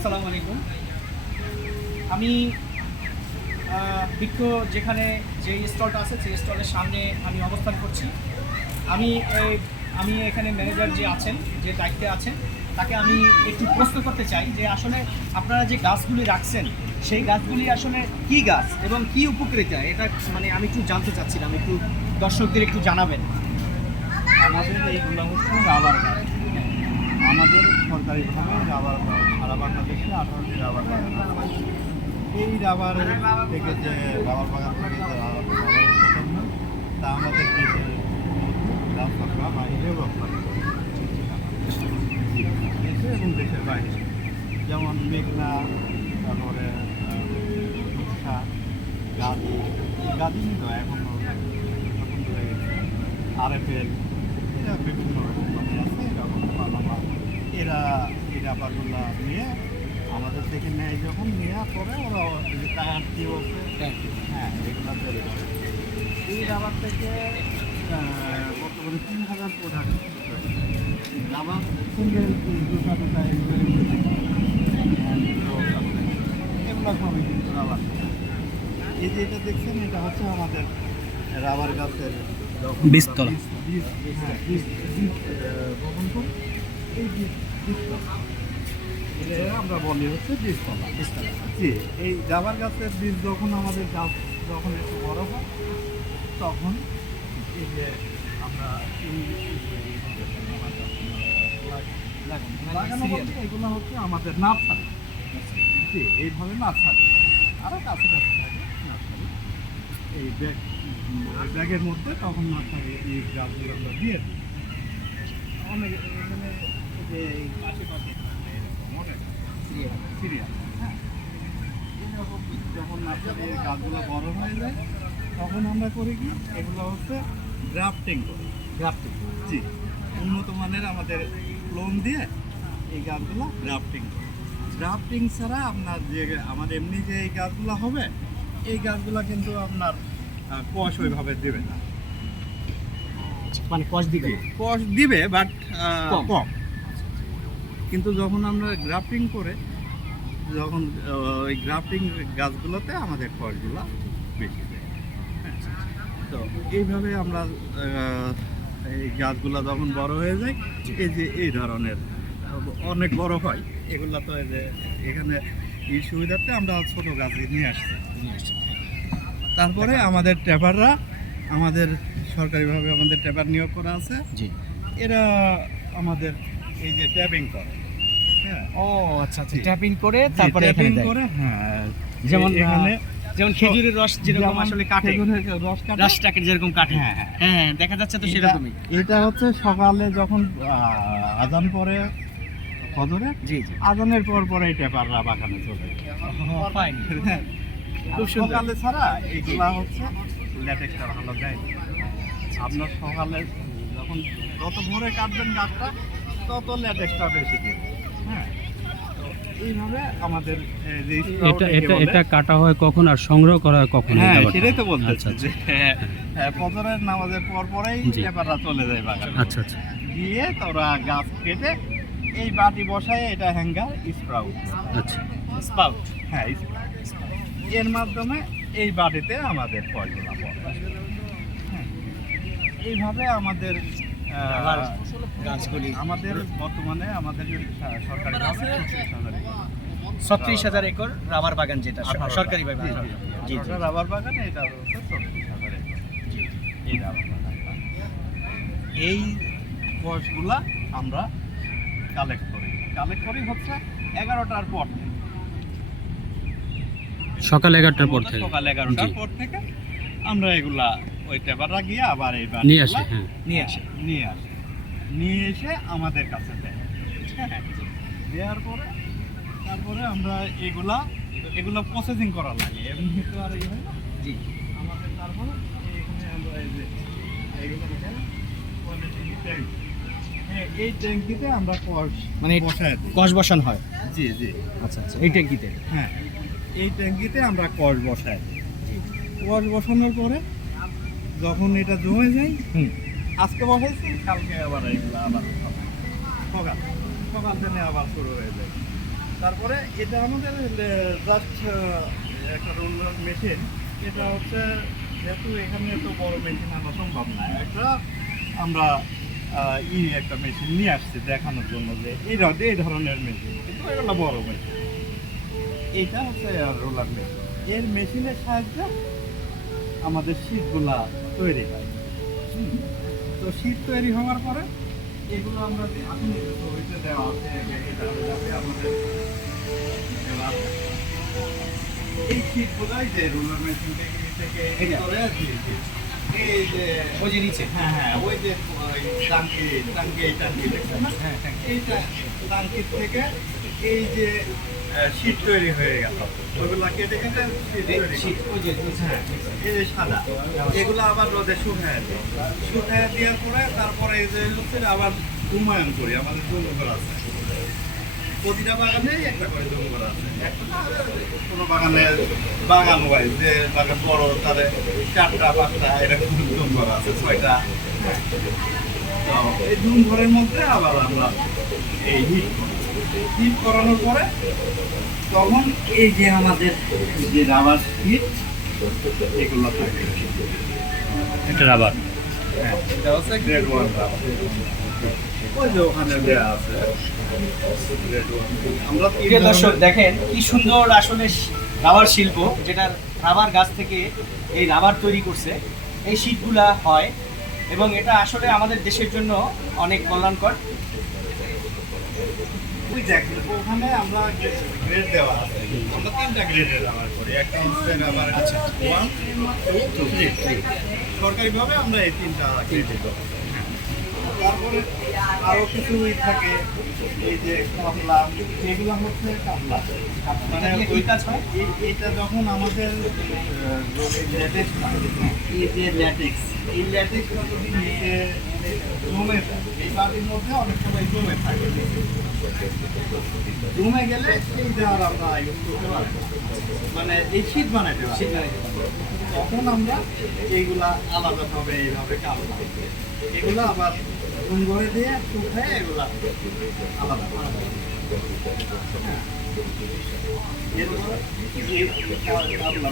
আসসালামু আলাইকুম। আমি বৃক্ষ যেখানে যে স্টলটা আছে সেই স্টলের সামনে আমি অবস্থান করছি। আমি আমি এখানে ম্যানেজার যে আছেন, যে দায়িত্বে আছেন, তাকে আমি একটু প্রশ্ন করতে চাই যে আসলে আপনারা যে গাছগুলি রাখছেন সেই গাছগুলি আসলে কী গাছ এবং কী উপকারিতা, এটা মানে আমি একটু জানতে চাচ্ছিলাম, একটু দর্শকদের একটু জানাবেন। আমাদের এইগুলো হচ্ছে রাবার গাছ। আমাদের সরকারিভাবে রাবার সারা বাংলাদেশে 18টি রাবার বাগান আছে। এই রাবার থেকে যে রাবার বাগান থেকে যে রাবার উৎপাদন হয় তা আমাদের দেশের গাছ আমরা বাইরেও রপ্তানি করি, দেশে এবং দেশের বাইরে, যেমন মেঘনা, তারপরে উষা, গাদি গাদি নয় এখন ধরে গেছে, আরএফএল, এরা বিভিন্ন রকম মানে আছে, এরকম পালামা। এরা এই রাবারগুলো নিয়ে আমাদের থেকে নেয়, যখন নেওয়ার পরে ওরা যে টায়ার টিউব আছে, হ্যাঁ এগুলো তৈরি করে। এই রাবার থেকে বর্তমানে 3000 প্রোডাক্ট রাবার সিঙ্গেল দুটা এগুলো সবই কিন্তু রাবার। এই যে এটা দেখছেন, এটা হচ্ছে আমাদের রাবার গাছের বীজতলা। বপন করি, এই বীজতলা এটা আমরা বলি হচ্ছে বীজতলা। জি, এই রাবার গাছের বীজ যখন আমাদের গাছ যখন একটু বড় হয় তখন এই যে আমরা লাগানো বলতে এগুলো হচ্ছে আমাদের নার্সারি। জি, এইভাবে নার্সারি আরও কাছে কাছে থাকে নার্সারি। এই ব্যাগের মধ্যে তখন নার্সারি এই গাছগুলো আমরা দিয়ে দিই। অনেক এখানে যে আশেপাশে এরকম অনেক সিরিয়াল, হ্যাঁ, এরকম যখন নার্সারির গাছগুলো বড় হয়ে যায় তখন আমরা করি কি, এগুলো হচ্ছে গ্রাফটিং করি। গ্রাফটিং, জি, উন্নত মানের আমাদের ক্লোন দিয়ে এই গাছগুলো গ্রাফটিং করি। গ্রাফটিং ছাড়া আপনার যে আমাদের এমনি যে এই গাছগুলো হবে, এই গাছগুলো কিন্তু আপনার কোষ ওইভাবে দেবে না। মানে কষ দিবে, কোষ দিবে বাট কম। কম। কিন্তু যখন আমরা গ্রাফটিং করে, যখন ওই গ্রাফটিং গাছগুলোতে আমাদের কোষগুলো বেশি দেয়। হ্যাঁ, তো এইভাবে আমরা এই গাছগুলো যখন বড় হয়ে যায়, এই যে এই ধরনের অনেক বড় হয়, এগুলো তো এই যে এখানে এই সুবিধাতে আমরা ছোট গাছ নিয়ে আসছি। তারপরে আমাদের ট্যাপাররা, আমাদের সরকারিভাবে আমাদের ট্যাপার নিয়োগ করা আছে। জি, এরা আমাদের এই যে ট্যাপিং করে। হ্যাঁ, ও আচ্ছা আচ্ছা, ট্যাপিং করে তারপরে এখানে ট্যাপিং দেয়। করে, হ্যাঁ, যেমন এখানে যেমন খেজুরের রস যেরকম আসলে কাটে, রস কাটে, রসটাকে যেরকম কাটে, হ্যাঁ, হ্যাঁ। হ্যাঁ দেখা যাচ্ছে তো সেরকমই। এটা হচ্ছে সকালে যখন আজান পরে ফজরে, জি জি, আজানের পর পরে এই ট্যাপাররা বাগানে চলে যায়। ফাইন, হ্যাঁ, খুব আর সুন্দর। সকালে ছাড়া এগুলা হচ্ছে ল্যাটেক্সটা ভালো দেয়। আপনার সকালে যখন যত ভোরে কাটবেন গাছটা তত ল্যাটেক্সটা বেশি দিবে। হ্যাঁ, তো এইভাবে আমাদের যে এটা এটা এটা কাটা হয় কখন আর সংগ্রহ করা হয় কখন? হ্যাঁ, এই ব্যাপারটা? সেটাই তো বলতে আচ্ছা, আচ্ছা। ফজরের নামাজের পর পরেই জি। ট্যাপাররা চলে যায় বাগানে। আচ্ছা আচ্ছা গিয়ে তোরা গাছ কেটে এই বাটি বসায়, এটা হ্যাঙ্গার স্প্রাউট। আচ্ছা। স্পাউট, হ্যাঁ, এর মাধ্যমে এই বাটিতে আমাদের ফলগুলো পড়ে। হ্যাঁ, এইভাবে আমাদের গাছগুলি আমাদের বর্তমানে আমাদের সরকারি ভাবে 36,000 একর রাবার বাগান, যেটা সরকারি ভাবে। জি জি, রাবার বাগান, এটা হচ্ছে 36,000 একর। এই রাবার বাগানটা, এই কোষগুলা আমরা কালেক্ট করি হচ্ছে 11টার পর থেকে। সকাল 11টার পর থেকে? সকাল 11টার জি। পর থেকে আমরা এগুলা ওই ট্যাপাররা গিয়ে আবার এই নিয়ে আসে, হ্যাঁ। নিয়ে এসে আমাদের কাছে দেয়। হ্যাঁ, দেওয়ার পরে তারপরে আমরা এগুলা প্রসেসিং করা লাগে, এমনি তো আর এই হয় না। জি, আমাদের তারপরে এখানে আমরা এই যে এইগুলো এখানে পলিথিন ট্যাঙ্ক, হ্যাঁ, এই ট্যাঙ্কিতে আমরা কোষ মানে বসায় দিই। কষ বসানো হয়। জি জি, আচ্ছা আচ্ছা, এই ট্যাঙ্কিতে। হ্যাঁ, এই ট্যাঙ্কিতে আমরা কোষ বসাই। কোষ বসানোর পরে যখন এটা জমে যায়, আজকে বসাইছি, কালকে আবার এগুলো আবার সকাল থেকে আবার শুরু হয়ে যায়। তারপরে এটা আমাদের জাস্ট একটা রোলার মেশিন। এটা হচ্ছে যেহেতু এখানে এত বড় মেশিন আনা সম্ভব না, একটা আমরা একটা মেশিন নিয়ে আসছি দেখানোর জন্য যে এই ধরনের মেশিন, কিন্তু এগুলো বড় মেশিন। এটা হচ্ছে রোলার মেশিন। এর মেশিনের সাহায্যে আমাদের শীটগুলা তৈরি হয়। তো শীট তৈরি হওয়ার পরে এগুলো আমরা এখন ছবিতে দেওয়া আছে, এটা যাবে আমাদের এবার এই শীটগুলাই যে রোলার মেশিন থেকে এটা? করে আর কি, এই যে ওই যে নিচে। হ্যাঁ ওই যে টাঙ্কি দেখছেন না? হ্যাঁ হ্যাঁ। এইটা টাঙ্কির থেকে এই যে শীট তৈরি হয়ে গেল, ওইগুলা কেটে কেটে শীট তৈরি শীত, ওই যে নিচে। হ্যাঁ, এই যে সাদা, এগুলো আবার রোদে শুকায় দিই। শুকায় দেওয়ার পরে তারপরে এই যে হচ্ছে আবার উন্নয়ন করি। আমাদের জমিঘর আছে, প্রতিটা বাগানেই একটা করে জমিঘর আছে। একটা না, কোনো বাগানে বাগান ওয়াইজ যে বাগান বড় তাদের 4টা 5টা এরকম জমিঘর আছে, 6টা। তো এই জমিঘরের মধ্যে আবার আমরা এই হিট করানোর পরে তখন এই যে আমাদের যে রাবার হিট এগুলো থাকে। এটা রাবার। হ্যাঁ, এটা হচ্ছে গ্রেড 1 রাবার। ওই যে ওখানে দেয়া আছে গ্রেড 1। আমরা প্রিয় দর্শক দেখেন কি সুন্দর আসলে রাবার শিল্প, যেটা রাবার গাছ থেকে এই রাবার তৈরি করছে, এই শীটগুলা হয় এবং এটা আসলে আমাদের দেশের জন্য অনেক কল্যাণকর। ওই দেখেন ওখানে আমরা গ্রেড দেওয়া আছে। আমরা 3টা গ্রেডের রাবার করি। একটা হচ্ছে রাবার 1, 2, 3। সরকারিভাবে আমরা এই 3টা গ্রেডে করি। তারপরে আরো কিছু থাকে, এই যে কামলা, এগুলো হচ্ছে কামলা। মানে এটা দিয়ে কি কাজ হয়? এটা যখন আমাদের ল্যাটেক্স, এই যে ল্যাটেক্স, এই ল্যাটেক্সটা যদি নিচে জমে যায়, এই বাটির মধ্যে অনেক সময় জমে থাকে, জমে গেলে সেইটা আর আমরা ইউজ করতে পারি না। মানে এই শীট বানাইতে পারি। শীত বানাইতে পারি। তখন আমরা এইগুলা আলাদাভাবে এইভাবে কামলা, এগুলো আবার ঘুম করে দিয়ে শুকায় এগুলা আলাদা আলাদা। হ্যাঁ। এরপর এই কামলা,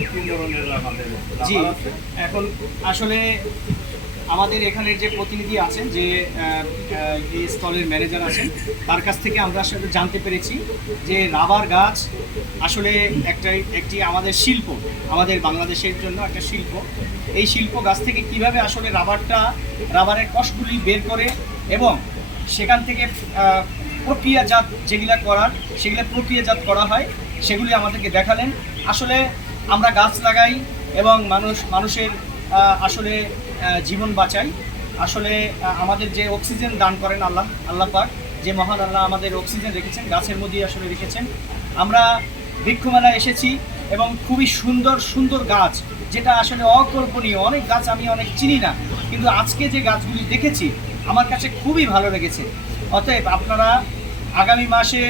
এই 3 ধরনের আমাদের জি, রাবার আছে। এখন আসলে আমাদের এখানের যে প্রতিনিধি আছেন, যে এই স্টলের ম্যানেজার আছেন, তার কাছ থেকে আমরা আসলে জানতে পেরেছি যে রাবার গাছ আসলে একটি আমাদের শিল্প, আমাদের বাংলাদেশের জন্য একটা শিল্প। এই শিল্প গাছ থেকে কিভাবে আসলে রাবারের কষগুলি বের করে এবং সেখান থেকে প্রক্রিয়াজাত যেগুলা করার সেগুলো প্রক্রিয়াজাত করা হয়, সেগুলি আমাদেরকে দেখালেন। আসলে আমরা গাছ লাগাই এবং মানুষের আসলে জীবন বাঁচাই। আসলে আমাদের যে অক্সিজেন দান করেন আল্লাহ পাক, যে মহান আল্লাহ আমাদের অক্সিজেন রেখেছেন গাছের মধ্যেই আসলে রেখেছেন। আমরা বৃক্ষমেলায় এসেছি এবং খুবই সুন্দর সুন্দর গাছ, যেটা আসলে অকল্পনীয়। অনেক গাছ আমি অনেক চিনি না, কিন্তু আজকে যে গাছগুলি দেখেছি আমার কাছে খুবই ভালো লেগেছে। অতএব আপনারা আগামী মাসে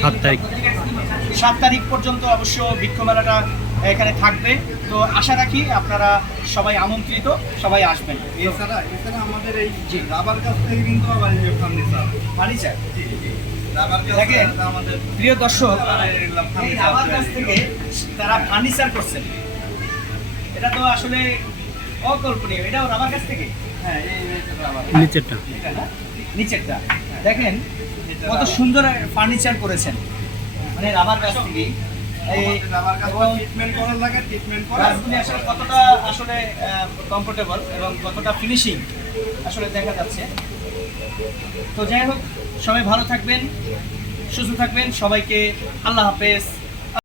7 তারিখ 7 তারিখ পর্যন্ত অবশ্য বৃক্ষমেলাটা এখানে থাকবে। তো আশা রাখি আপনারা সবাই আমন্ত্রিত, সবাই আসবেন। এছাড়া আমাদের এই যে রাবার গাছ থেকে কিন্তু আবার এই যে ফার্নিচার, রাবার গাছ দেখেন আমাদের প্রিয় দর্শক, এগুলো এই furniture রাবার গাছ তৈরি থেকে তারা ফার্নিচার করছেন, এটা তো আসলে অকল্পনীয়। এটাও রাবার গাছ থেকে, হ্যাঁ এই রাবার নিচেরটা। এটা না নিচেরটা দেখেন কত সুন্দর ফার্নিচার করেছেন, মানে রাবার গাছ থেকে। এই রাবার গাছ এবং ট্রিটমেন্ট করার লাগে, ট্রিটমেন্ট করা গাছগুলি আসলে কতটা আসলে কমফোর্টেবল এবং কতটা ফিনিশিং আসলে দেখা যাচ্ছে। তো যাই হোক, সবাই ভালো থাকবেন, সুস্থ থাকবেন, সবাইকে আল্লাহ হাফেজ।